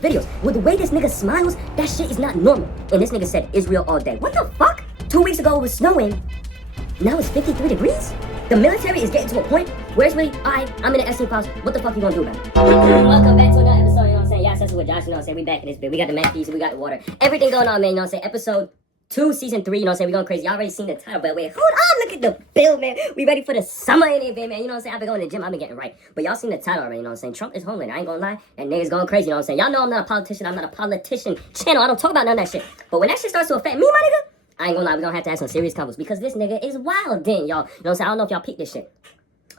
videos. With the way this nigga smiles, that shit is not normal. And this nigga said Israel all day. What the fuck? 2 weeks ago it was snowing. Now it's 53 degrees? The military is getting to a point where it's really, alright, I'm in the SC files. What the fuck you gonna do about it? Welcome back to another episode, you know what I'm saying? Y'all, that's with Josh, you know what I'm saying? We back in this bit. We got the mac piece, we got the water. Everything going on, man, you know what I'm saying? Episode 2, season 3, you know what I'm saying? We going crazy. Y'all already seen the title, but wait, hold on, look at the bill, man. We ready for the summer in it, man. You know what I'm saying? I've been going to the gym, I've been getting right. But y'all seen the title already, you know what I'm saying? Trump is homelander. I ain't gonna lie. That nigga's going crazy, you know what I'm saying? Y'all know I'm not a politician. I'm not a politician channel. I don't talk about none of that shit. But when that shit starts to affect me, my nigga, I ain't gonna lie, we're gonna have to have some serious combos because this nigga is wildin', y'all. You know what I'm saying? I don't know if y'all peeped this shit.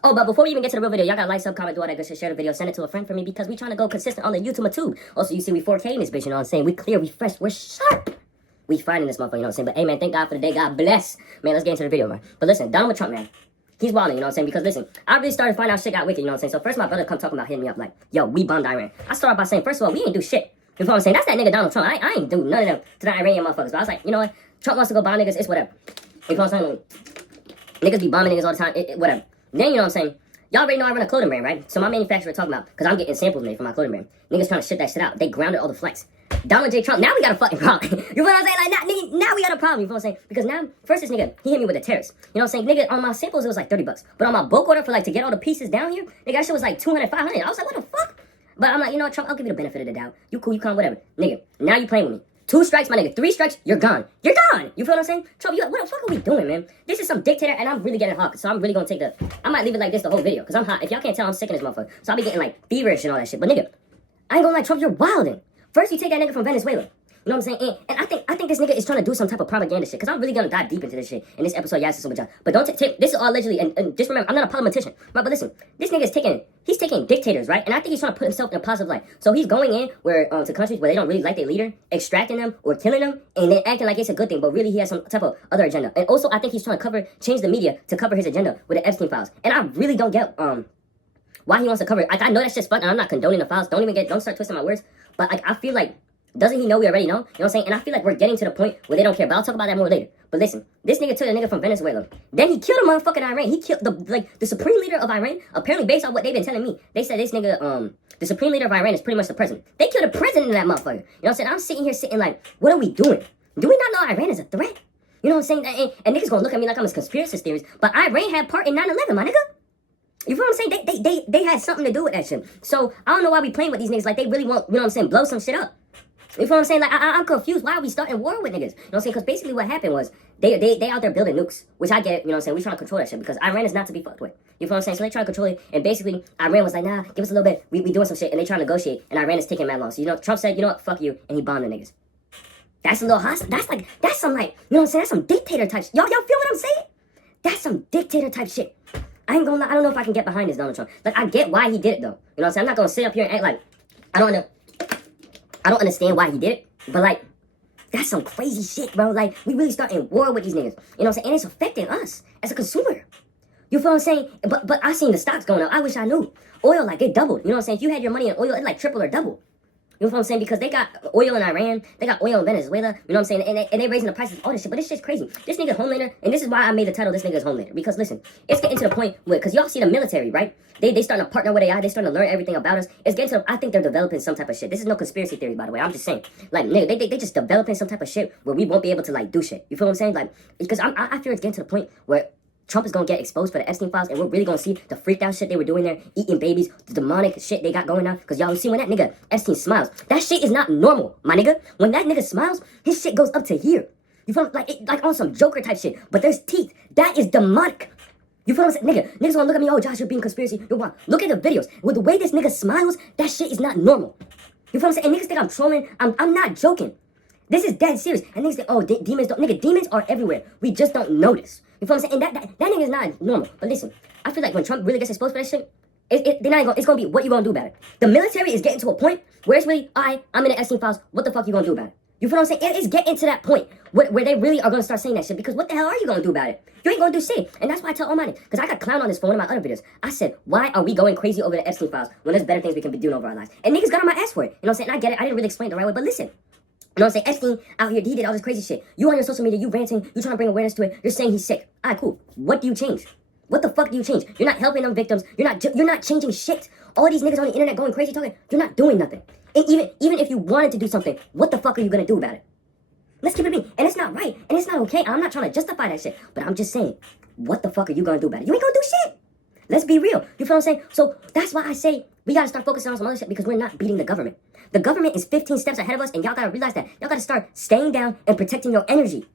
Oh, but before we even get to the real video, y'all gotta like, sub, comment, do all that good shit, share the video, send it to a friend for me because we trying to go consistent on the YouTube too. Also, you see we 4K in this bitch, you know what I'm saying? We clear, we fresh, we're sharp. We fine in this motherfucker, you know what I'm saying? But hey, man, thank God for the day. God bless. Man, let's get into the video, man. But listen, Donald Trump, man, he's wildin', you know what I'm saying? Because listen, I really started finding out shit got wicked, you know what I'm saying? So first my brother come talking about hitting me up like, yo, we bombed Iran. I started by saying, first of all, we ain't do shit. You know what I'm saying? That's that nigga Donald Trump. I ain't do none of them to the Iranian motherfuckers. But I was like, you know what? Trump wants to go bomb niggas, it's whatever. You know what I'm saying? Niggas be bombing niggas all the time, whatever. Then, you know what I'm saying? Y'all already know I run a clothing brand, right? So my manufacturer talking about, because I'm getting samples made for my clothing brand. Niggas trying to ship that shit out. They grounded all the flex. Donald J. Trump, now we got a fucking problem. You know what I'm saying? Like, now we got a problem, you know what I'm saying? Because now, first this nigga, he hit me with a tariff. You know what I'm saying? Nigga, on my samples, it was like $30. But on my bulk order for like, to get all the pieces down here, nigga, that shit was like 200, 500. I was like, what the fuck? But I'm like, you know what, Trump, I'll give you the benefit of the doubt. You cool, you calm, whatever. Nigga, now you playing with me. 2 strikes, my nigga. 3 strikes, you're gone. You're gone. You feel what I'm saying? Trump, what the fuck are we doing, man? This is some dictator, and I'm really getting hot. So I'm really gonna take I might leave it like this the whole video, because I'm hot. If y'all can't tell, I'm sick in this motherfucker. So I'll be getting like feverish and all that shit. But nigga, I ain't gonna lie, Trump, you're wildin'. First, you take that nigga from Venezuela. You know what I'm saying? And I think this nigga is trying to do some type of propaganda shit. Because I'm really going to dive deep into this shit in this episode. Yes, so much. But don't take this is all allegedly. And just remember, I'm not a politician. Right, but listen, this nigga is he's taking dictators, right? And I think he's trying to put himself in a positive light. So he's going in to countries where they don't really like their leader, extracting them or killing them, and then acting like it's a good thing. But really, he has some type of other agenda. And also, I think he's trying to change the media to cover his agenda with the Epstein files. And I really don't get why he wants to cover it. Like, I know that shit's fun, and I'm not condoning the files. Don't start twisting my words. But like, I feel like, doesn't he know we already know? You know what I'm saying? And I feel like we're getting to the point where they don't care. But I'll talk about that more later. But listen, this nigga took a nigga from Venezuela. Then he killed a motherfucking Iran. He killed the supreme leader of Iran. Apparently, based on what they've been telling me, they said this nigga, the supreme leader of Iran is pretty much the president. They killed the president of that motherfucker. You know what I'm saying? I'm sitting here like, what are we doing? Do we not know Iran is a threat? You know what I'm saying? And niggas gonna look at me like I'm a conspiracy theorist. But Iran had part in 9/11, my nigga. You feel what I'm saying? They had something to do with that shit. So I don't know why we playing with these niggas like they really want, you know what I'm saying, blow some shit up. You feel what I'm saying? Like, I'm confused. Why are we starting war with niggas? You know what I'm saying? Because basically what happened was, they out there building nukes, which I get, you know what I'm saying? We trying to control that shit because Iran is not to be fucked with. You feel what I'm saying? So they trying to control it, and basically, Iran was like, nah, give us a little bit. We doing some shit, and they trying to negotiate, and Iran is taking mad long. So, you know, Trump said, you know what, fuck you, and he bombed the niggas. That's a little hostile. That's some, like, you know what I'm saying? That's some dictator type shit. Y'all feel what I'm saying? That's some dictator type shit. I ain't gonna lie, I don't know if I can get behind this Donald Trump. Like, I get why he did it, though. You know what I'm saying? I'm not gonna sit up here and act like, I don't understand why he did it. But, like, that's some crazy shit, bro. Like, we really starting war with these niggas. You know what I'm saying? And it's affecting us as a consumer. You feel what I'm saying? But I seen the stocks going up. I wish I knew. Oil, like, it doubled. You know what I'm saying? If you had your money in oil, it, like, triple or double. You know what I'm saying? Because they got oil in Iran. They got oil in Venezuela. You know what I'm saying? And they raising the prices. All this shit. But this shit's crazy. This nigga's homelander. And this is why I made the title, This Nigga's Homelander. Because, listen, it's getting to the point where, because y'all see the military, right? They starting to partner with AI. They starting to learn everything about us. It's getting to, I think they're developing some type of shit. This is no conspiracy theory, by the way. I'm just saying. Like, nigga, they just developing some type of shit where we won't be able to, like, do shit. You feel what I'm saying? Like, because I fear it's getting to the point where Trump is going to get exposed for the Epstein files, and we're really going to see the freaked out shit they were doing there, eating babies, the demonic shit they got going on. Because y'all see when that nigga Epstein smiles, that shit is not normal, my nigga. When that nigga smiles, his shit goes up to here. You feel like on some Joker type shit, but there's teeth. That is demonic. You feel what I'm saying? Niggas gonna look at me, oh, Josh, you're being conspiracy. You're wild. Look at the videos. With the way this nigga smiles, that shit is not normal. You feel what I'm saying? And niggas think I'm trolling. I'm not joking. This is dead serious. And niggas think, oh, demons don't. Nigga, demons are everywhere. We just don't notice. You feel what I'm saying? And that nigga is not normal. But listen, I feel like when Trump really gets exposed for that shit, it's gonna be what you gonna do about it. The military is getting to a point where it's really, I'm in the Epstein files. What the fuck you gonna do about it? You feel what I'm saying? It's getting to that point where they really are gonna start saying that shit. Because what the hell are you gonna do about it? You ain't gonna do shit. And that's why I tell Almighty. Because I got clown on this for one of my other videos. I said, why are we going crazy over the Epstein files when there's better things we can be doing over our lives? And niggas got on my ass for it. You know what I'm saying? And I get it. I didn't really explain it the right way, but listen. You know what I'm saying? Epstein out here, he did all this crazy shit. You on your social media, you ranting, you trying to bring awareness to it, you're saying he's sick. Alright, cool. What do you change? What the fuck do you change? You're not helping them victims. You're not changing shit. All these niggas on the internet going crazy talking, you're not doing nothing. And even if you wanted to do something, what the fuck are you gonna do about it? Let's keep it real. And it's not right. And it's not okay. I'm not trying to justify that shit. But I'm just saying, what the fuck are you gonna do about it? You ain't gonna do shit. Let's be real. You feel what I'm saying? So that's why I say we gotta start focusing on some other shit, because we're not beating the government. The government is 15 steps ahead of us, and y'all gotta realize that. Y'all gotta start staying down and protecting your energy.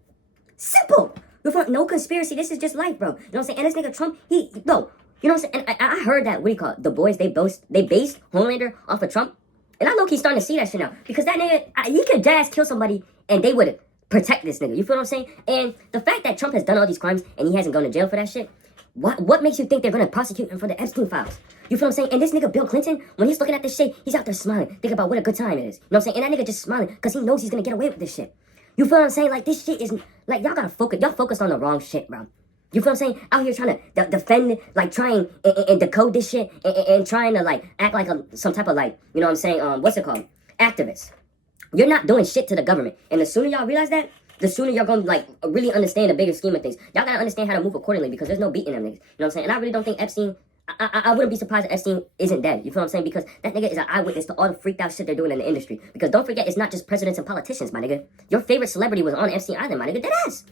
Simple. You feel no conspiracy. This is just life, bro. You know what I'm saying? And this nigga Trump, you know what I'm saying? And I heard that, what do you call it? The boys, they based Homelander off of Trump. And I low-key starting to see that shit now. Because that nigga, he could just kill somebody and they would protect this nigga. You feel what I'm saying? And the fact that Trump has done all these crimes and he hasn't gone to jail for that shit, what makes you think they're going to prosecute him for the Epstein files? You feel what I'm saying? And this nigga Bill Clinton, when he's looking at this shit, he's out there smiling. Think about what a good time it is. You know what I'm saying? And that nigga just smiling because he knows he's going to get away with this shit. You feel what I'm saying? Like, this shit is, like, y'all gotta focus. Y'all focused on the wrong shit, bro. You feel what I'm saying? Out here trying to defend, like, trying and decode this shit and trying to, like, act like some type of, like, you know what I'm saying, what's it called? Activist. You're not doing shit to the government. And the sooner y'all realize that, the sooner y'all gonna, like, really understand the bigger scheme of things. Y'all gotta understand how to move accordingly, because there's no beating them niggas. You know what I'm saying? And I really don't think Epstein, I wouldn't be surprised if Epstein isn't dead. You feel what I'm saying? Because that nigga is an eyewitness to all the freaked out shit they're doing in the industry. Because don't forget, it's not just presidents and politicians, my nigga. Your favorite celebrity was on Epstein Island, my nigga. Dead ass.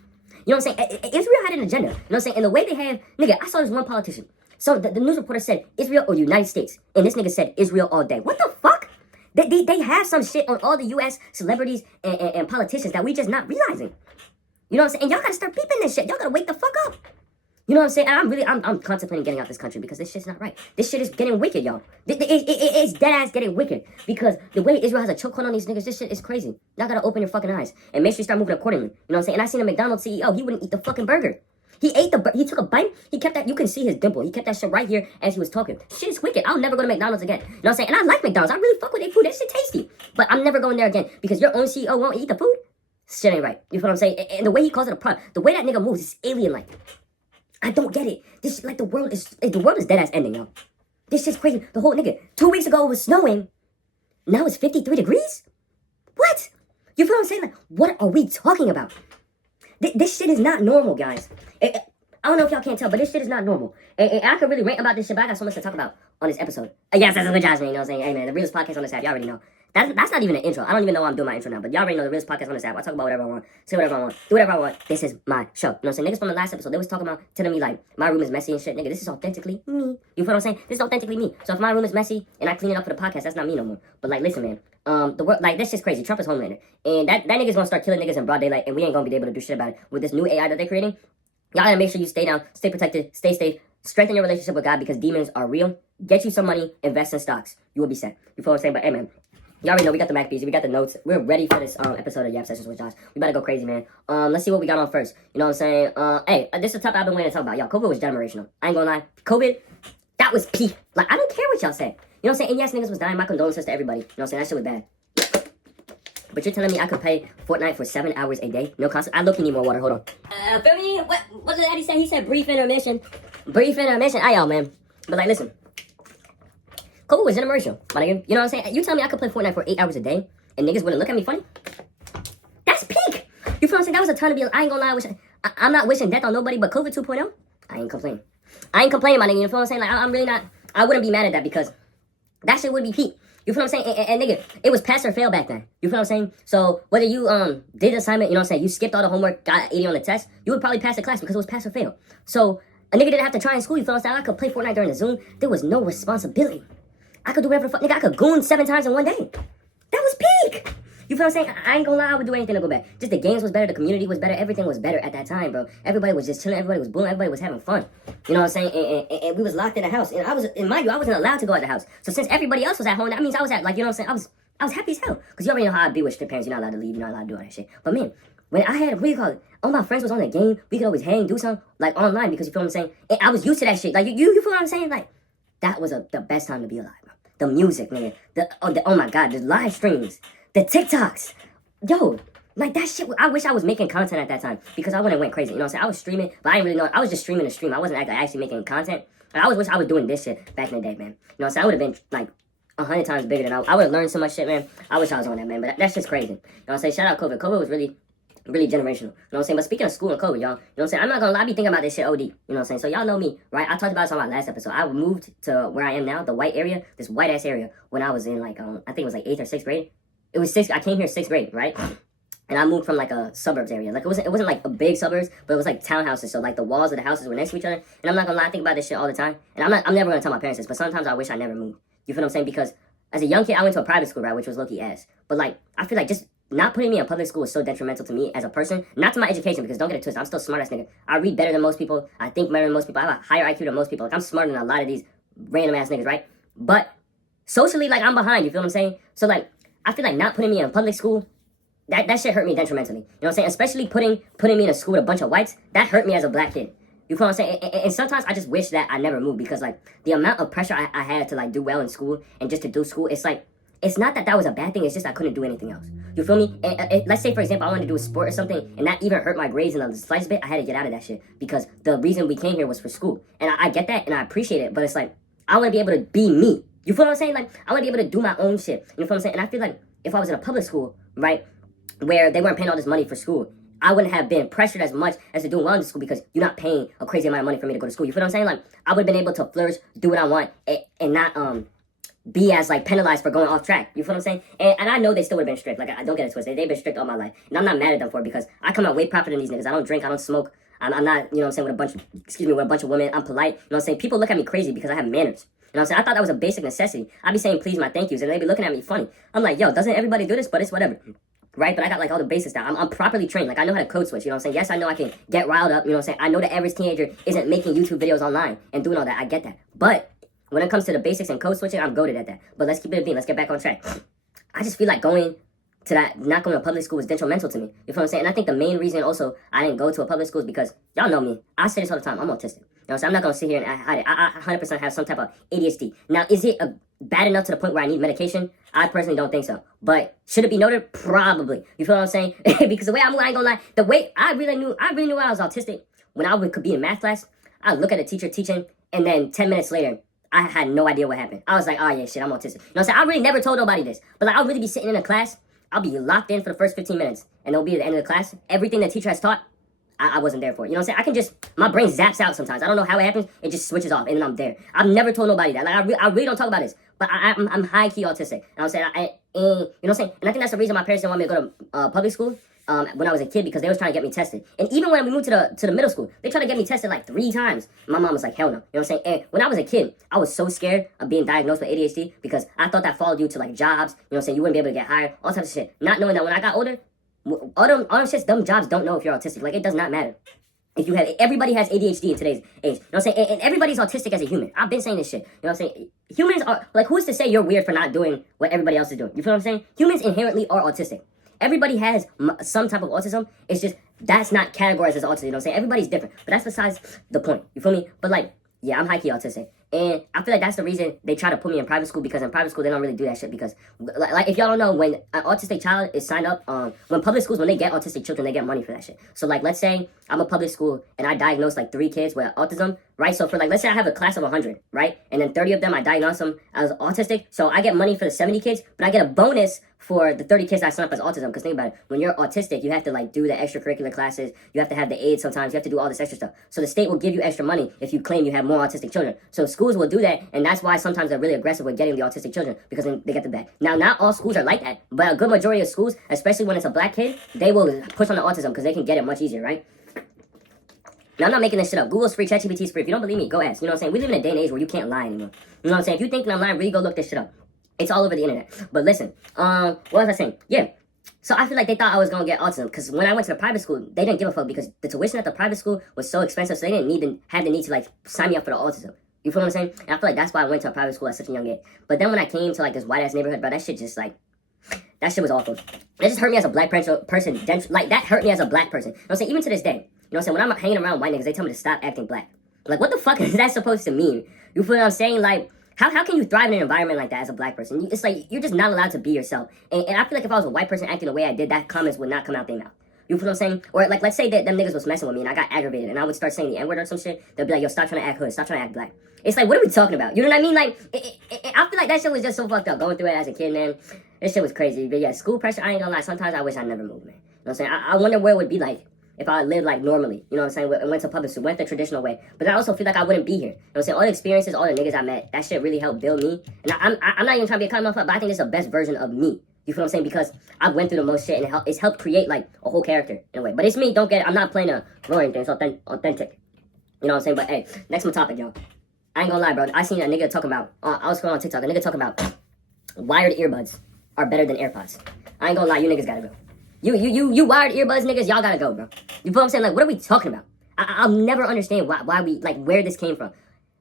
You know what I'm saying? Israel had an agenda. You know what I'm saying? And the way they have, nigga, I saw this one politician. So the news reporter said Israel or United States. And this nigga said Israel all day. What the fuck? They have some shit on all the U.S. celebrities and politicians that we just not realizing. You know what I'm saying? And y'all gotta start peeping this shit. Y'all gotta wake the fuck up. You know what I'm saying? And I'm contemplating getting out this country because this shit's not right. This shit is getting wicked, y'all. It's dead ass getting wicked. Because the way Israel has a chokehold on these niggas, this shit is crazy. Y'all gotta open your fucking eyes and make sure you start moving accordingly. You know what I'm saying? And I seen a McDonald's CEO, he wouldn't eat the fucking burger. He took a bite, he kept that, you can see his dimple. He kept that shit right here as he was talking. Shit is wicked. I'll never go to McDonald's again. You know what I'm saying? And I like McDonald's. I really fuck with their food. That shit tasty. But I'm never going there again because your own CEO won't eat the food. Shit ain't right. You feel what I'm saying? And the way he calls it a product, the way that nigga moves is alien-like. I don't get it. This, like, the world is dead ass ending, yo. This shit's crazy. The whole nigga, 2 weeks ago it was snowing. Now it's 53 degrees? What? You feel what I'm saying? Like, what are we talking about? This shit is not normal, guys. I don't know if y'all can't tell, but this shit is not normal. And I could really rant about this shit, but I got so much to talk about on this episode. Yes, that's a good job, man. You know what I'm saying? Hey, man, the realest podcast on this app. Y'all already know. That's not even an intro. I don't even know why I'm doing my intro now, but y'all already know the realest podcast on this app. I talk about whatever I want, say whatever I want, do whatever I want. This is my show. You know what I'm saying? Niggas from the last episode, they was talking about, telling me, like, my room is messy and shit. Nigga, this is authentically me. You feel what I'm saying? This is authentically me. So if my room is messy and I clean it up for the podcast, that's not me no more. But, like, listen, man. The world, like, that's just crazy. Trump is Homelander. And that nigga's gonna start killing niggas in broad daylight, and we ain't gonna be able to do shit about it. With this new AI that they're creating, y'all gotta make sure you stay down, stay protected, stay safe, strengthen your relationship with God because demons are real. Get you some money, invest in stocks. You will be set. You feel what I'm saying? But, hey, man. You already know we got the Mac Bees, we got the notes. We're ready for this episode of Yap Sessions with Josh. We better go crazy, man. Let's see what we got on first. You know what I'm saying? Hey, this is a topic I've been waiting to talk about. Y'all, COVID was generational. I ain't gonna lie. COVID, that was peak. Like, I don't care what y'all say. You know what I'm saying? And yes, niggas was dying. My condolences to everybody. You know what I'm saying? That shit was bad. But you're telling me I could play Fortnite for 7 hours a day? No constant. I look need more water. Hold on. Feel me? What did Eddie say? He said brief intermission. Brief intermission. Aye, y'all, man. But, like, listen. COVID was generational, my nigga. You know what I'm saying? You tell me I could play Fortnite for 8 hours a day and niggas wouldn't look at me funny? That's peak. You feel what I'm saying? That was a time to be, I ain't gonna lie, I'm not wishing death on nobody, but COVID 2.0, I ain't complaining. I ain't complaining, my nigga. You feel what I'm saying? Like, I'm really not, I wouldn't be mad at that because that shit would be peak. You feel what I'm saying? And nigga, it was pass or fail back then. You feel what I'm saying? So whether you did assignment, you know what I'm saying, you skipped all the homework, got 80 on the test, you would probably pass the class because it was pass or fail. So a nigga didn't have to try in school. You feel what I'm saying? I could play Fortnite during the Zoom. There was no responsibility. I could do whatever the fuck, nigga, I could goon 7 times in one day. That was peak. You feel what I'm saying? I ain't gonna lie, I would do anything to go back. Just the games was better, the community was better, everything was better at that time, bro. Everybody was just chilling, everybody was booing, everybody was having fun. You know what I'm saying? And we was locked in the house. And in mind you, I wasn't allowed to go out the house. So since everybody else was at home, that means I was at, like, you know what I'm saying? I was happy as hell. Because you already know how I be with strict parents. You're not allowed to leave, you're not allowed to do all that shit. But man, when I had, what do you call it? All my friends was on the game, we could always hang, do something, like, online, because you feel what I'm saying? And I was used to that shit. Like, you feel what I'm saying? Like, that was the best time to be alive, bro. The music, man. Oh my God, the live streams, the TikToks. Yo, like that shit, I wish I was making content at that time because I wouldn't went crazy. You know what I'm saying? I was streaming, but I didn't really know. I was just streaming the stream. I wasn't actually making content. And I always wish I was doing this shit back in the day, man. You know what I'm saying? I would have been like 100 times bigger than I would have learned so much shit, man. I wish I was on that, man. But that's just crazy. You know what I'm saying? Shout out COVID. COVID was really really generational. You know what I'm saying? But speaking of school and COVID, y'all, you know what I'm saying? I'm not gonna lie, I be thinking about this shit OD. You know what I'm saying? So y'all know me, right? I talked about this on my last episode. I moved to where I am now, the white area, this white ass area, when I was in like I think it was like 8th or 6th grade. It was I came here 6th grade, right? And I moved from like a suburbs area. Like it wasn't like a big suburbs, but it was like townhouses. So like the walls of the houses were next to each other. And I'm not gonna lie, I think about this shit all the time. And I'm never gonna tell my parents this, but sometimes I wish I never moved. You feel what I'm saying? Because as a young kid, I went to a private school, right, which was low-key ass. But like I feel like just not putting me in public school was so detrimental to me as a person. Not to my education, because don't get it twisted, I'm still smart as nigga. I read better than most people. I think better than most people. I have a higher IQ than most people. Like I'm smarter than a lot of these random ass niggas, right? But socially, like I'm behind. You feel what I'm saying? So like I feel like not putting me in public school, that shit hurt me detrimentally. You know what I'm saying? Especially putting me in a school with a bunch of whites, that hurt me as a black kid. You feel what I'm saying? And sometimes I just wish that I never moved, because like the amount of pressure I had to like do well in school and just to do school, it's like, it's not that was a bad thing, it's just I couldn't do anything else. You feel me? And let's say, for example, I wanted to do a sport or something, and that even hurt my grades in the slightest bit, I had to get out of that shit, because the reason we came here was for school. And I get that, and I appreciate it, but it's like, I want to be able to be me. You feel what I'm saying? Like, I want to be able to do my own shit. You feel what I'm saying? And I feel like if I was in a public school, right, where they weren't paying all this money for school, I wouldn't have been pressured as much as to do well in school, because you're not paying a crazy amount of money for me to go to school. You feel what I'm saying? Like, I would have been able to flourish, do what I want, and not be as like penalized for going off track. You feel what I'm saying? And I know they still would have been strict. Like, I don't get it twisted. They've been strict all my life, and I'm not mad at them for it, because I come out way proper than these niggas. I don't drink, I don't smoke. I'm not, you know what I'm saying, with a bunch of women. I'm polite. You know what I'm saying? People look at me crazy because I have manners. You know what I'm saying? I thought that was a basic necessity. I'd be saying please, my thank yous, and they'd be looking at me funny. I'm like, yo, doesn't everybody do this? But it's whatever. Right? But I got like all the basics down. I'm properly trained. Like, I know how to code switch. You know what I'm saying? Yes, I know I can get riled up. You know what I'm saying? I know the average teenager isn't making YouTube videos online and doing all that. I get that. But when it comes to the basics and code switching, I'm goated at that. But let's keep it a beam. Let's get back on track. I just feel like not going to public school was detrimental to me. You feel what I'm saying? And I think the main reason also I didn't go to a public school is because, y'all know me, I say this all the time, I'm autistic. You know what I'm saying? I'm not going to sit here and hide it. I 100% have some type of ADHD. Now, is it bad enough to the point where I need medication? I personally don't think so. But should it be noted? Probably. You feel what I'm saying? Because the way I move, I ain't gonna lie, the way I really knew I was autistic when I could be in math class. I look at a teacher teaching, and then 10 minutes later, I had no idea what happened. I was like, oh yeah, shit, I'm autistic. You know what I'm saying? I really never told nobody this. But like, I'll really be sitting in a class, I'll be locked in for the first 15 minutes, and it'll be at the end of the class. Everything the teacher has taught, I wasn't there for it. You know what I'm saying? My brain zaps out sometimes. I don't know how it happens. It just switches off, and then I'm there. I've never told nobody that. Like, I really don't talk about this. But I'm high-key autistic. You know what I'm saying? You know what I'm saying? And I think that's the reason my parents didn't want me to go to public school when I was a kid, because they was trying to get me tested. And even when we moved to the middle school, they tried to get me tested like 3 times. My mom was like, hell no. You know what I'm saying? And when I was a kid, I was so scared of being diagnosed with ADHD, because I thought that followed you to like jobs. You know what I'm saying? You wouldn't be able to get hired. All types of shit. Not knowing that when I got older, all them shits, dumb jobs don't know if you're autistic. Like, it does not matter. If you have, everybody has ADHD in today's age. You know what I'm saying? And everybody's autistic as a human. I've been saying this shit. You know what I'm saying? Humans are, like, who's to say you're weird for not doing what everybody else is doing? You feel what I'm saying? Humans inherently are autistic. Everybody has some type of autism. It's just, that's not categorized as autism. You know what I'm saying? Everybody's different. But that's besides the point. You feel me? But like, yeah, I'm high-key autistic. And I feel like that's the reason they try to put me in private school, because in private school, they don't really do that shit. Because, like, if y'all don't know, when an autistic child is signed up, when public schools, when they get autistic children, they get money for that shit. So, like, let's say I'm a public school and I diagnose, like, 3 kids with autism, right? So, for, like, let's say I have a class of 100, right? And then 30 of them, I diagnose them as autistic. So, I get money for the 70 kids, but I get a bonus for the 30 kids I sign up as autism. Because think about it, when you're autistic, you have to, like, do the extracurricular classes. You have to have the aids sometimes. You have to do all this extra stuff. So, the state will give you extra money if you claim you have more autistic children. So, schools will do that, and that's why sometimes they're really aggressive with getting the autistic children, because then they get the bag. Now, not all schools are like that, but a good majority of schools, especially when it's a black kid, they will push on the autism because they can get it much easier, right? Now, I'm not making this shit up. Google's free, ChatGPT's free. If you don't believe me, go ask. You know what I'm saying? We live in a day and age where you can't lie anymore. You know what I'm saying? If you think that I'm lying, really go look this shit up. It's all over the internet. But listen, what was I saying? Yeah. So I feel like they thought I was going to get autism, because when I went to the private school, they didn't give a fuck, because the tuition at the private school was so expensive, so they didn't have the need to, like, sign me up for the autism. You feel what I'm saying? And I feel like that's why I went to a private school at such a young age. But then when I came to, like, this white-ass neighborhood, bro, that shit just, like, that shit was awful. It just hurt me as a black person. Like, that hurt me as a black person. You know what I'm saying? Even to this day. You know what I'm saying? When I'm hanging around white niggas, they tell me to stop acting black. Like, what the fuck is that supposed to mean? You feel what I'm saying? Like, how can you thrive in an environment like that as a black person? It's like, you're just not allowed to be yourself. And I feel like if I was a white person acting the way I did, that comments would not come out their mouth. You feel what I'm saying? Or, like, let's say that them niggas was messing with me and I got aggravated and I would start saying the N-word or some shit. They'll be like, yo, stop trying to act hood. Stop trying to act black. It's like, what are we talking about? You know what I mean? Like, I feel like that shit was just so fucked up going through it as a kid, man. This shit was crazy. But yeah, school pressure, I ain't gonna lie. Sometimes I wish I never moved, man. what I'm saying? I wonder where it would be like if I lived like normally, you know what I'm saying? And went to public school, went the traditional way. But I also feel like I wouldn't be here. You know what I'm saying? All the experiences, all the niggas I met, that shit really helped build me. And I'm not even trying to be a kind of motherfucker, but I think it's the best version of me. You feel what I'm saying? Because I went through the most shit and it's helped create like a whole character in a way. But it's me, don't get it. I'm not playing a role or anything. It's authentic. You know what I'm saying? But hey, next my topic, yo. I ain't gonna lie, bro. I seen a nigga talking about, I was scrolling on TikTok, a nigga talking about wired earbuds are better than AirPods. I ain't gonna lie, you niggas gotta go. You wired earbuds, niggas, y'all gotta go, bro. You feel what I'm saying? Like, what are we talking about? I'll never understand why we, like, where this came from.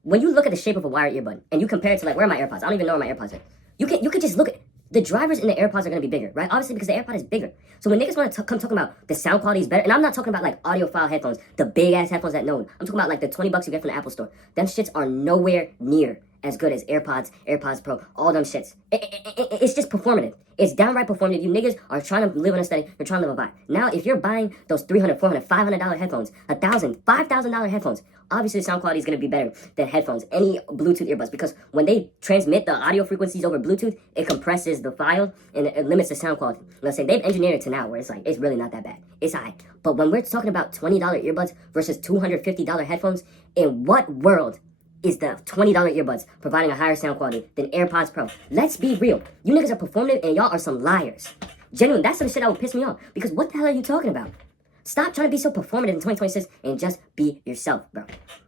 When you look at the shape of a wired earbud and you compare it to, like, where are my AirPods? I don't even know where my AirPods are. You can just look at, the drivers in the AirPods are gonna be bigger, right? Obviously, because the AirPod is bigger. So when niggas wanna come talking about the sound quality is better, and I'm not talking about, like, audiophile headphones, the big-ass headphones that no one. I'm talking about, like, the $20 you get from the Apple Store. Them shits are nowhere near as good as AirPods Pro, all them shits. It's just performative. It's downright performative. You niggas are trying to live on a study. You're trying to live a vibe. Now, if you're buying those $300, $400, $500 headphones, $1,000, $5,000 headphoons, obviously the sound quality is going to be better than headphones, any Bluetooth earbuds, because when they transmit the audio frequencies over Bluetooth, it compresses the file and it limits the sound quality. Let's say they've engineered it to now where it's like, it's really not that bad. It's high. But when we're talking about $20 earbuds versus $250 headphones, in what world is the $20 earbuds providing a higher sound quality than AirPods Pro? Let's be real. You niggas are performative and y'all are some liars. Genuine, that's some shit that would piss me off. Because what the hell are you talking about? Stop trying to be so performative in 2026 and just be yourself, bro.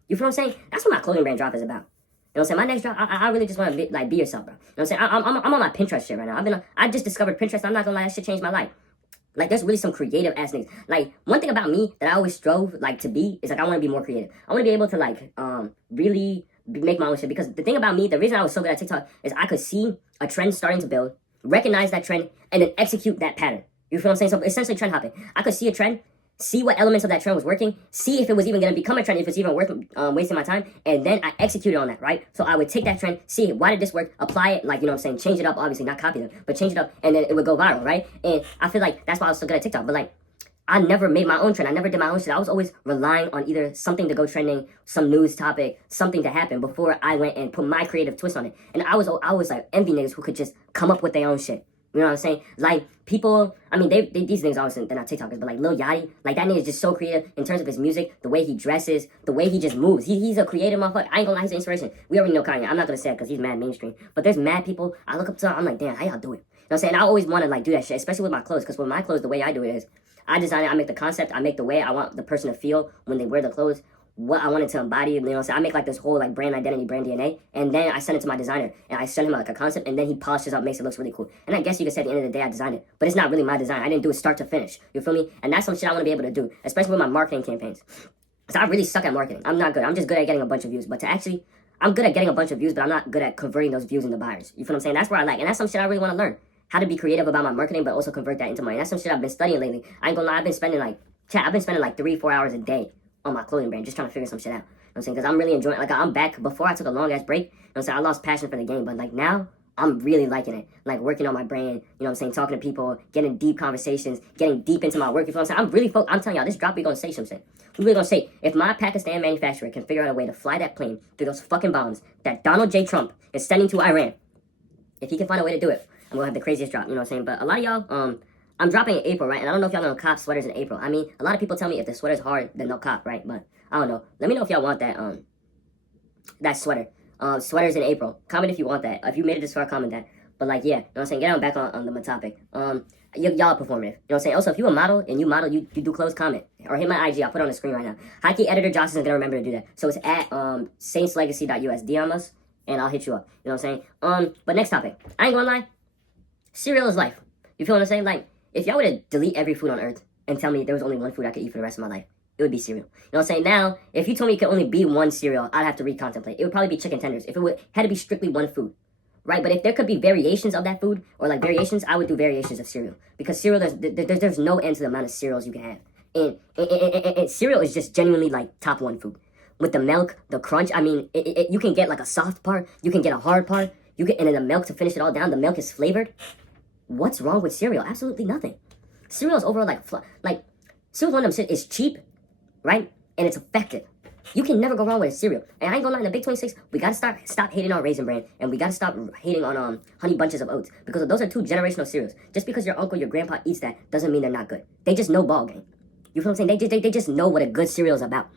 You feel what I'm saying? That's what my clothing brand drop is about. You know what I'm saying? My next drop, I really just want to be yourself, bro. You know what I'm saying? I'm on my Pinterest shit right now. I just discovered Pinterest. I'm not gonna lie, that shit changed my life. Like, there's really some creative ass niggas. Like, one thing about me that I always strove, like, to be, is, like, I want to be more creative. I want to be able to, like, really make my own shit. Because the thing about me, the reason I was so good at TikTok is I could see a trend starting to build, recognize that trend, and then execute that pattern. You feel what I'm saying? So, essentially trend hopping. I could see a trend, see what elements of that trend was working, see if it was even going to become a trend, if it's even worth wasting my time, and then I executed on that, right? So I would take that trend, see why did this work, apply it, like, you know what I'm saying, change it up, obviously, not copy them, but change it up, and then it would go viral, right? And I feel like that's why I was so good at TikTok, but, like, I never made my own trend. I never did my own shit. I was always relying on either something to go trending, some news topic, something to happen before I went and put my creative twist on it. And I was like envy niggas who could just come up with their own shit. You know what I'm saying? Like, people, I mean, these things obviously, they're not TikTokers, but like Lil Yachty, like that nigga is just so creative in terms of his music, the way he dresses, the way he just moves. He's a creative motherfucker. I ain't gonna lie, he's an inspiration. We already know Kanye. I'm not gonna say it because he's mad mainstream. But there's mad people, I look up to, I'm like, damn, how y'all do it? You know what I'm saying? I always want to like do that shit, especially with my clothes, because with my clothes, the way I do it is, I design it, I make the concept, I make the way I want the person to feel when they wear the clothes, what I want it to embody, you know what I'm saying? I make like this whole like brand identity, brand DNA, and then I send it to my designer, and I send him like a concept, and then he polishes up, makes it look really cool. And I guess you could say at the end of the day I designed it, but it's not really my design. I didn't do it start to finish, you feel me? And that's some shit I want to be able to do, especially with my marketing campaigns. Because I really suck at marketing. I'm not good. I'm just good at getting a bunch of views, but to actually, I'm good at getting a bunch of views, but I'm not good at converting those views into buyers. You feel what I'm saying? That's where I like, and that's some shit I really want to learn. How to be creative about my marketing, but also convert that into money. That's some shit I've been studying lately. I ain't gonna lie, I've been spending like 3-4 hours a day on my clothing brand, just trying to figure some shit out. You know what I'm saying? Because I'm really enjoying, like, I'm back. Before I took a long ass break, you know what I'm saying? I lost passion for the game, but like now, I'm really liking it. Like, working on my brand, you know what I'm saying? Talking to people, getting deep conversations, getting deep into my work. You feel what I'm saying? I'm really I'm telling y'all, this drop, we're gonna say some shit. We're really gonna say, if my Pakistan manufacturer can figure out a way to fly that plane through those fucking bombs that Donald J. Trump is sending to Iran, if he can find a way to do it, I'm gonna have the craziest drop, you know what I'm saying? But a lot of y'all, I'm dropping in April, right? And I don't know if y'all gonna cop sweaters in April. I mean, a lot of people tell me if the sweater's hard, then they'll cop, right? But I don't know. Let me know if y'all want that, that sweater. Sweaters in April. Comment if you want that. If you made it this far, comment that. But like, yeah, you know what I'm saying? Get on back on the topic. Y'all are performative. You know what I'm saying? Also, if you a model and you model, you do clothes, comment. Or hit my IG. I'll put it on the screen right now. Hotkey editor Josh isn't gonna remember to do that. So it's at saintslegacy.us. DM us, and I'll hit you up. You know what I'm saying? But next topic. I ain't gonna lie. Cereal is life. You feel what I'm saying? Like, if y'all were to delete every food on earth and tell me there was only one food I could eat for the rest of my life, it would be cereal. You know what I'm saying? Now, if you told me it could only be one cereal, I'd have to recontemplate. It would probably be chicken tenders. If it had to be strictly one food, right? But if there could be variations of that food, or like variations, I would do variations of cereal. Because cereal, there's no end to the amount of cereals you can have. And cereal is just genuinely like top one food. With the milk, the crunch, I mean, you can get like a soft part, you can get a hard part, and then the milk to finish it all down, the milk is flavored. What's wrong with cereal? Absolutely nothing. Cereal is overall like cereal's one of them shit. It's cheap, right? And it's effective. You can never go wrong with a cereal. And I ain't gonna lie, in the Big 26, we gotta stop hating on Raisin Bran, and we gotta stop hating on Honey Bunches of Oats, because those are two generational cereals. Just because your uncle, your grandpa eats that doesn't mean they're not good. They just know ball game. You feel what I'm saying? They just know what a good cereal is about.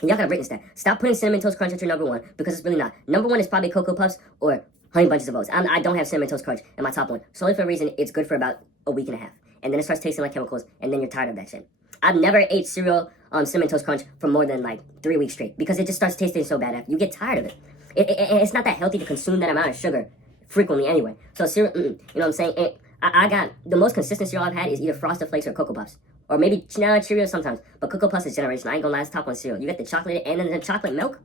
And y'all gotta witness that. Stop putting Cinnamon Toast Crunch at your number one, because it's really not. Number one is probably Cocoa Puffs or Honey Bunches of Oats. I don't have Cinnamon Toast Crunch in my top one, solely for a reason it's good for about a week and a half. And then it starts tasting like chemicals, and then you're tired of that shit. I've never ate cereal Cinnamon Toast Crunch for more than like 3 weeks straight, because it just starts tasting so bad after. You get tired of it. It's not that healthy to consume that amount of sugar frequently anyway. So cereal, you know what I'm saying? I got the most consistent cereal I've had is either Frosted Flakes or Cocoa Puffs. Or maybe Cheerios sometimes. But Cocoa Puffs is generational. I ain't gonna lie, it's top one cereal. You get the chocolate and then the chocolate milk.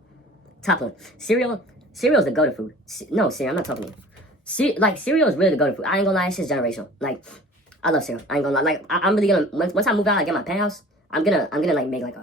Top one. Cereal is the go-to food. No, cereal, I'm not talking to you. Cereal is really the go-to food. I ain't gonna lie, it's just generational. Like, I love cereal. I ain't gonna lie. Like, I'm really gonna, once I move out, I get my penthouse, I'm gonna like make like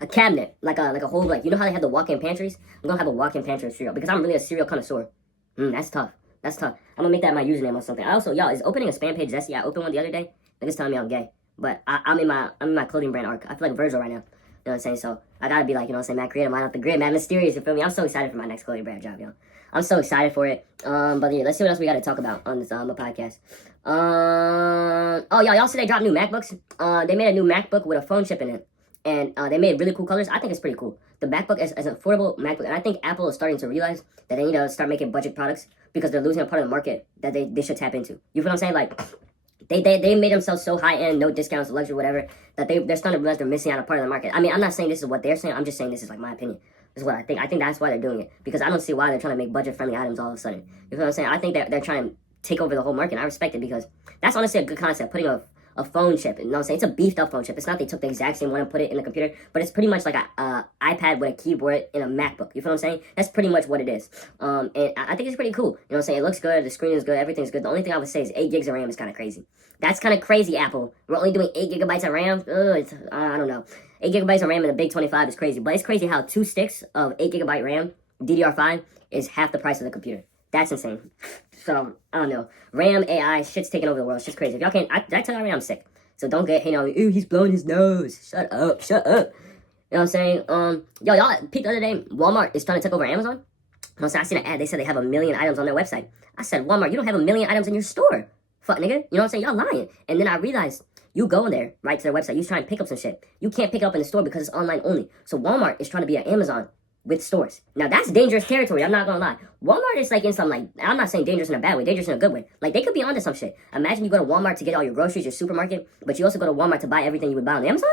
a cabinet. Like a whole, like, you know how they have the walk-in pantries? I'm gonna have a walk-in pantry of cereal, because I'm really a cereal connoisseur. That's tough. That's tough. I'm gonna make that my username or something. I also, y'all, is opening a spam page zesty. I opened one the other day. Niggas telling me I'm gay. But I'm in my clothing brand arc. I feel like Virgil right now. You know what I'm saying? So I gotta be like, you know what I'm saying, mad creative, mine off the grid, mad mysterious, you feel me? I'm so excited for my next clothing brand job, yo. I'm so excited for it. But yeah, let's see what else we gotta talk about on this podcast. Oh, y'all see they dropped new MacBooks? They made a new MacBook with a phone chip in it. And they made really cool colors. I think it's pretty cool. The MacBook is an affordable MacBook. And I think Apple is starting to realize that they need to start making budget products, because they're losing a part of the market that they should tap into. You feel what I'm saying? Like, they made themselves so high-end, no discounts, luxury, whatever, that they're starting to realize they're missing out on part of the market. I mean, I'm not saying this is what they're saying. I'm just saying this is, like, my opinion. This is what I think. I think that's why they're doing it. Because I don't see why they're trying to make budget-friendly items all of a sudden. You feel what I'm saying? I think that they're trying to take over the whole market. And I respect it, because that's honestly a good concept, putting a phone chip. You know what I'm saying? It's a beefed up phone chip. It's not they took the exact same one and put it in the computer, but it's pretty much like a iPad with a keyboard in a MacBook. You feel what I'm saying? That's pretty much what it is. And I think it's pretty cool. You know what I'm saying? It looks good. The screen is good. Everything's good. The only thing I would say is 8 gigs of RAM is kind of crazy. That's kind of crazy, Apple. We're only doing 8 gigabytes of RAM. I don't know. 8 gigabytes of RAM in a big 25 is crazy. But it's crazy how 2 sticks of 8 gigabyte RAM, DDR5, is half the price of the computer. That's insane. So, I don't know. RAM, AI, shit's taking over the world. Shit's crazy. If y'all can't, did I tell you already I'm sick? So don't get hating on me. Ooh, he's blowing his nose. Shut up. You know what I'm saying? Y'all peeped the other day, Walmart is trying to take over Amazon. I seen an ad. They said they have 1 million items on their website. I said, Walmart, you don't have 1 million items in your store. Fuck, nigga. You know what I'm saying? Y'all lying. And then I realized, you go in there, right, to their website. You try and pick up some shit. You can't pick it up in the store because it's online only. So Walmart is trying to be an Amazon with stores. Now, that's dangerous territory. I'm not gonna lie. Walmart is like in some, like, I'm not saying dangerous in a bad way, dangerous in a good way. Like, they could be onto some shit. Imagine you go to Walmart to get all your groceries, your supermarket, but you also go to Walmart to buy everything you would buy on Amazon?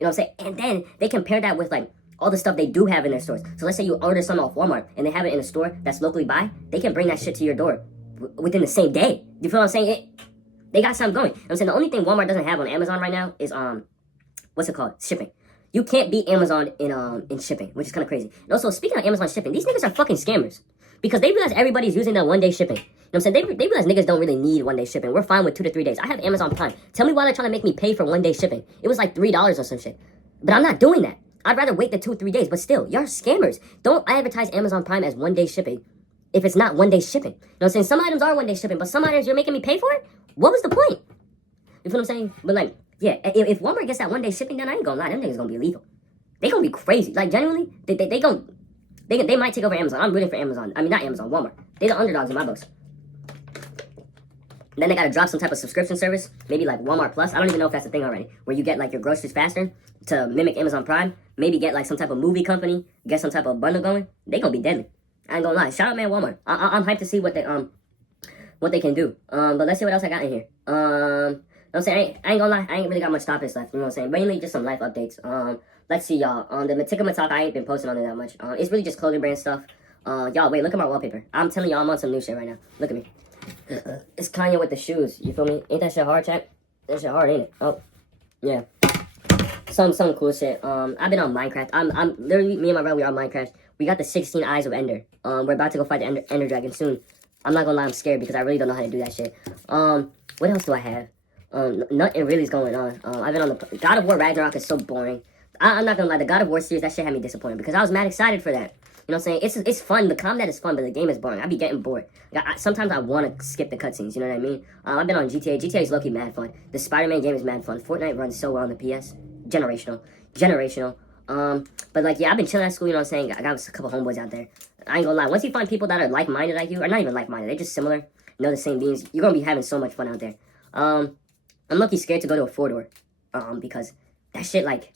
You know what I'm saying? And then they compare that with, like, all the stuff they do have in their stores. So let's say you order something off Walmart and they have it in a store that's locally by, they can bring that shit to your door within the same day. You feel what I'm saying? They got something going. You know what I'm saying? The only thing Walmart doesn't have on Amazon right now is, what's it called? Shipping. You can't beat Amazon in shipping, which is kind of crazy. And also, speaking of Amazon shipping, these niggas are fucking scammers. Because they realize everybody's using that 1 day shipping. You know what I'm saying? They realize niggas don't really need 1 day shipping. We're fine with 2 to 3 days. I have Amazon Prime. Tell me why they're trying to make me pay for 1 day shipping. It was like $3 or some shit. But I'm not doing that. I'd rather wait the 2 or 3 days. But still, you're scammers. Don't advertise Amazon Prime as 1 day shipping if it's not 1 day shipping. You know what I'm saying? Some items are 1 day shipping, but some items you're making me pay for it? What was the point? You feel what I'm saying? But like, yeah, if Walmart gets that 1 day shipping, then I ain't gonna lie, them niggas gonna be illegal. They gonna be crazy. Like, genuinely, they might take over Amazon. I'm rooting for Amazon. I mean, not Amazon, Walmart. They're the underdogs in my books. Then they gotta drop some type of subscription service, maybe like Walmart Plus. I don't even know if that's a thing already, where you get like your groceries faster to mimic Amazon Prime. Maybe get like some type of movie company, get some type of bundle going. They gonna be deadly. I ain't gonna lie. Shout out, man, Walmart. I'm hyped to see what they can do. But let's see what else I got in here. You know what I'm saying? I ain't gonna lie. I ain't really got much topics left. You know what I'm saying? Mainly just some life updates. Let's see, y'all. The Matikama Talk, I ain't been posting on it that much. It's really just clothing brand stuff. Y'all, wait, look at my wallpaper. I'm telling y'all, I'm on some new shit right now. Look at me. It's Kanye with the shoes. You feel me? Ain't that shit hard, chat? That shit hard, ain't it? Oh, yeah. Some cool shit. I've been on Minecraft. I'm literally, me and my brother, we are on Minecraft. We got the 16 Eyes of Ender. We're about to go fight the Ender Dragon soon. I'm not gonna lie, I'm scared because I really don't know how to do that shit. What else do I have? Nothing really is going on. I've been on the God of War Ragnarok is so boring. I'm not gonna lie, the God of War series, that shit had me disappointed because I was mad excited for that. You know what I'm saying? It's fun. The combat is fun, but the game is boring. I be getting bored. Sometimes I want to skip the cutscenes. You know what I mean? I've been on GTA. GTA is low-key mad fun. The Spider-Man game is mad fun. Fortnite runs so well on the PS. generational. But like, yeah, I've been chilling at school, you know what I'm saying? I got a couple homeboys out there. I ain't gonna lie, once you find people that are like-minded like you, or not even like-minded, they're just similar, know the same beings, you're gonna be having so much fun out there. I'm lucky scared to go to a four-door, because that shit, like,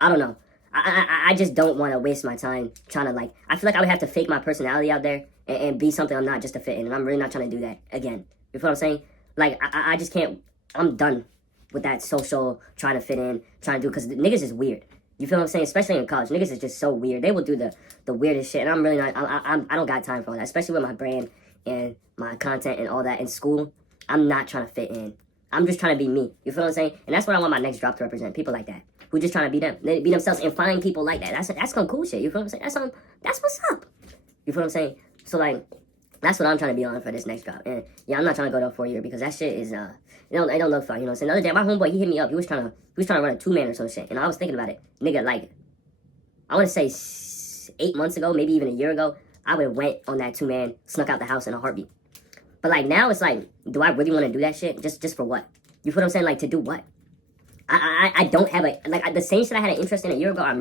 I don't know. I just don't want to waste my time trying to, like, I feel like I would have to fake my personality out there and be something I'm not just to fit in, and I'm really not trying to do that again. You feel what I'm saying? Like, I just can't, I'm done with that social, trying to fit in, trying to do, because niggas is weird. You feel what I'm saying? Especially in college, niggas is just so weird. They will do the weirdest shit, and I'm really not, I don't got time for all that, especially with my brand and my content and all that in school. I'm not trying to fit in. I'm just trying to be me. You feel what I'm saying? And that's what I want my next drop to represent. People like that. Who just trying to be them. They be themselves and find people like that. That's some cool shit. You feel what I'm saying? That's what's up. You feel what I'm saying? So like, that's what I'm trying to be on for this next drop. And yeah, I'm not trying to go to a 4 year because that shit is it don't look fun. You know what I'm saying? The other day, my homeboy, he hit me up. He was trying to run a 2-man or some shit. And I was thinking about it. Nigga, like, I want to say 8 months ago, maybe even a year ago, I would have went on that 2-man, snuck out the house in a heartbeat. But like now it's like, do I really want to do that shit? Just for what? You feel what I'm saying? Like, to do what? I don't have the same shit I had an interest in a year ago. I've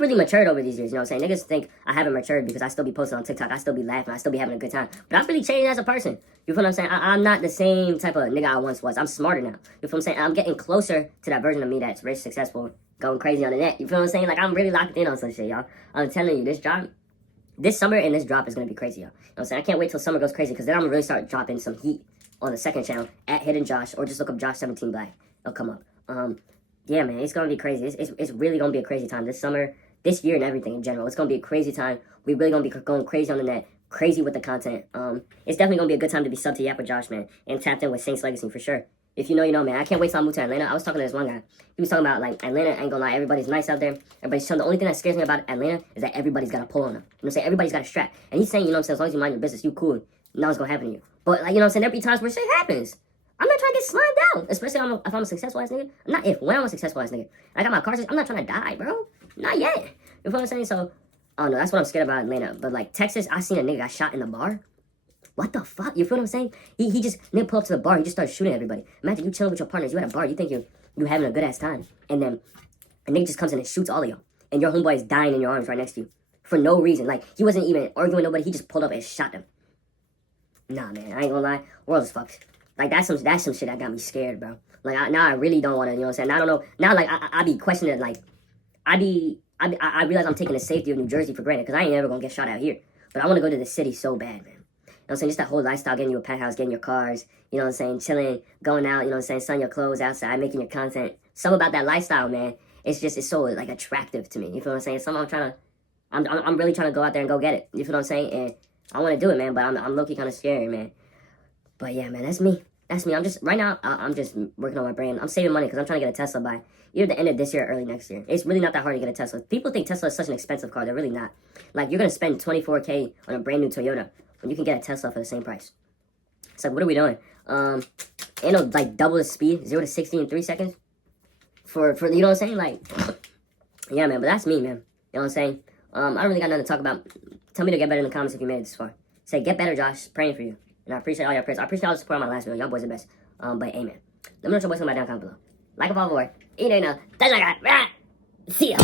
really matured over these years. You know what I'm saying? Niggas think I haven't matured because I still be posting on TikTok. I still be laughing. I still be having a good time. But I've really changed as a person. You feel what I'm saying? I'm not the same type of nigga I once was. I'm smarter now. You feel what I'm saying? I'm getting closer to that version of me that's rich, successful, going crazy on the net. You feel what I'm saying? Like, I'm really locked in on some shit, y'all. I'm telling you, this summer and this drop is going to be crazy, y'all. You know what I'm saying? I can't wait till summer goes crazy because then I'm going to really start dropping some heat on the second channel at Hidden Josh, or just look up Josh 17 Black. It'll come up. Yeah, man, it's gonna be crazy. It's really gonna be a crazy time this summer, this year, and everything in general. It's gonna be a crazy time. We really gonna be going crazy on the net, crazy with the content. It's definitely gonna be a good time to be subbed to Yap with Josh, man, and tapped in with Saints Legacy for sure. If you know, you know, man. I can't wait till I move to Atlanta. I was talking to this one guy. He was talking about, like, Atlanta, ain't gonna lie, everybody's nice out there. Everybody's chilling. The only thing that scares me about Atlanta is that everybody's got a pull on them. You know what I'm saying? Everybody's got a strap. And he's saying, you know what I'm saying, as long as you mind your business, you cool. Nothing's gonna happen to you. But, like, you know what I'm saying, there be times where shit happens. I'm not trying to get slimed out, especially if I'm a successful ass nigga. When I'm a successful ass nigga. I got my cars, I'm not trying to die, bro. Not yet. You feel what I'm saying? So, I don't know, that's what I'm scared about Atlanta. But like Texas, I seen a nigga got shot in the bar. What the fuck? You feel what I'm saying? He just, nigga pull up to the bar, he just started shooting everybody. Imagine you chilling with your partners, you at a bar, you think you having a good ass time. And then a nigga just comes in and shoots all of y'all. And your homeboy is dying in your arms right next to you. For no reason. Like, he wasn't even arguing with nobody, he just pulled up and shot them. Nah, man, I ain't gonna lie. World is fucked. Like, that's some shit that got me scared, bro. Like, now I really don't want to, you know what I'm saying? I don't know. Now, like, I be questioning, like, I realize I'm taking the safety of New Jersey for granted, because I ain't ever going to get shot out here. But I want to go to the city so bad, man. You know what I'm saying? Just that whole lifestyle, getting you a penthouse, getting your cars, you know what I'm saying? Chilling, going out, you know what I'm saying? Selling your clothes outside, making your content. Something about that lifestyle, man. It's so, like, attractive to me. You feel what I'm saying? It's something I'm really trying to go out there and go get it. You feel what I'm saying? And I want to do it, man, but I'm low-key kind of scared, man. But yeah, man, that's me. I'm just, right now, I'm just working on my brain. I'm saving money because I'm trying to get a Tesla by either the end of this year or early next year. It's really not that hard to get a Tesla. People think Tesla is such an expensive car. They're really not. Like, you're going to spend $24K on a brand new Toyota when you can get a Tesla for the same price. It's like, what are we doing? And it'll, like, double the speed, 0 to 60 in 3 seconds. For you know what I'm saying? Like, yeah, man, but that's me, man. You know what I'm saying? I don't really got nothing to talk about. Tell me to get better in the comments if you made it this far. Say, get better, Josh. Praying for you. And I appreciate all your prayers. I appreciate all the support on my last video. Y'all boys are the best. But amen. Let me know what your boys think about down comment below. Like a follow, eat ain't a. That's like a. See ya.